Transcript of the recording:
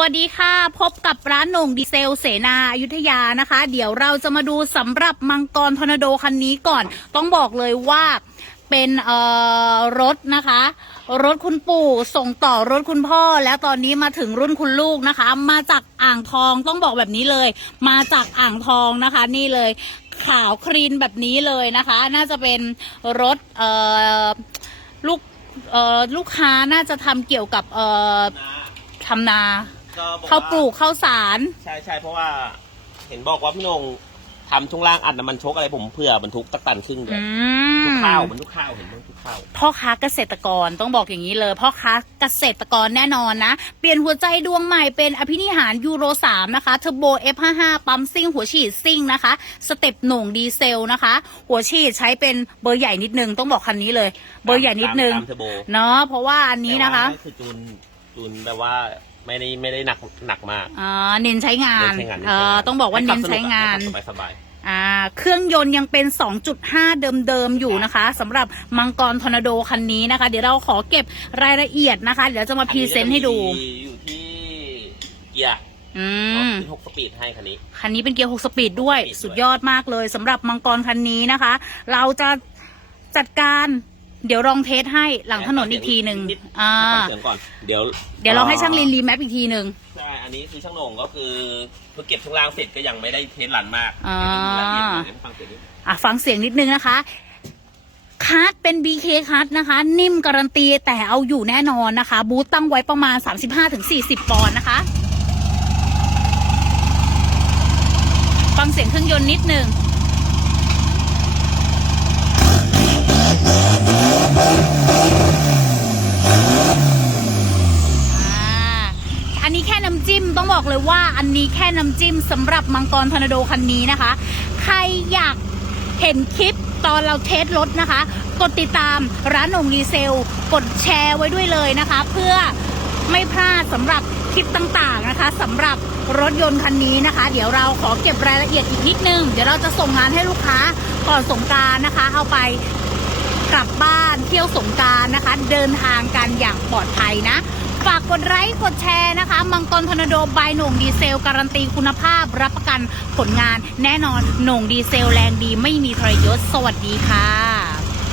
วัสดีค่ะพบกับร้านหน่งดีเซลเสนาอยุธยานะคะ เดี๋ยวเราจะมาดูสำหรับมังกรทอร์นาโดคันนี้ก่อน ต้องบอกเลยว่าเป็นเอ่อรถนะคะ รถคุณปู่ส่งต่อรถคุณพ่อ แล้วตอนนี้มาถึงรุ่นคุณลูกนะคะ มาจากอ่างทองต้องบอกแบบนี้เลย มาจากอ่างทองนะคะ นี่เลย ขาวครีนแบบนี้เลยนะคะ น่าจะเป็นรถเอ่อลูกเอ่อลูกค้าน่าจะทำเกี่ยวกับเอ่อทำนา ก็บอกข้าวปลูกข้าวสาร ใช่ใช่เพราะว่า เห็นบอกว่าพี่นงทำช่วงล่างอัดน้ำมันชกอะไรผมเผื่อบรรทุกตะตันครึ่งเลอืยม ทุกข้าวมันทุกข้าวเห็นมันทุกข้าว พ่อค้าเกษตรกรต้องบอกอย่างนี้เลยพ่อค้าเกษตรกรแน่นอนนะ เปลี่ยนหัวใจดวงใหม่เป็นอภินิหารยูโร 3 นะคะเทอร์โบ F55 ปั๊มซิ่ง หัวฉีดซิ่งนะคะ สเต็ปหน่งดีเซลนะคะ หัวฉีดใช้เป็นเบอร์ใหญ่นิดนึง ต้องบอกคันนี้เลย เบอร์ใหญ่นิดนึงตามเทอร์โบ เนาะเพราะว่าอันนี้นะคะ แต่ว่าคือจูนจูนแบบว่า ไม่ได้ไม่ได้หนักหนักมากอ่าเน้นใช้งานเน้นใช้งาน เอ่อต้องบอกว่าเน้นใช้งานสบายสบายอ่า เครื่องยนต์ยังเป็น 2.5 เดิมๆอยู่นะคะสำหรับมังกรทอร์นาโดคันนี้นะคะ เดี๋ยวเราขอเก็บรายละเอียดนะคะ เดี๋ยวจะมาๆพรีเซนต์ให้ดู อันนี้จะมีอยู่ที่เกียร์อืเนาะมขึ้นหกสปีดให้คันนี้ คันนี้เป็นเกียร์6สปีดด้วย สปีดด้วย สุดยอดมากเลยสำหรับมังกรคันนี้นะคะ เราจะจัดการ เดี๋ยวลองเทสให้หลังถนนอีกทีหนึ่งนิดๆอ่าให้ฟังเสียงก่อนเดี๋ยวเดี๋ยวเราให้ช่างลินรีแมปอีกทีหนึ่งใช่อันนี้คือช่างโหน่งก็คือเพิ่งเก็บช่วงล่างเสร็จก็ยังไม่ได้เทสรันมากอ่าเดี๋ยวดูรายละเอียดหน่อยให้ฟังเสียงนิดอะฟังเสียงนิดนึงนะคะคัสเป็น BK คัสนะคะ นิ่มการันตีแต่เอาอยู่แน่นอนนะคะ บูตตั้งไว้ประมาณ 35-40 ปอนด์นะคะ ฟังเสียงเครื่องยนต์นิดหนึ่ง อ่าอั นนี้แค่น้ำจิ้มต้องบอกเลยว่าอันนี้แค่น้ำจิ้มสำหรับมังกรทอร์นาโดคันนี้นะคะ ใครอยากเห็นคลิปตอนเราเทสรถนะคะ กดติดตามร้านหนงดีเซล กดแชร์ไว้ด้วยเลยนะคะ เพื่อไม่พลาดสำหรับคลิปต่างๆนะคะสำหรับรถยนต์คันนี้นะคะ เดี๋ยวเราขอเก็บรายละเอียดอีกนิดนึง เดี๋ยวเราจะส่งงานให้ลูกค้าก่อนสงการนะคะ เอาไปกลับบ้านเที่ยวสงการนะคะ เดินทางกันอย่างปลอดภัยนะ กดไลค์กดแชร์นะคะ มังกรทอร์นาโดบายโหน่งดีเซล การันตีคุณภาพ รับประกันผลงานแน่นอนโหน่งดีเซลแรงดีไม่มีทรยศ สวัสดีค่ะ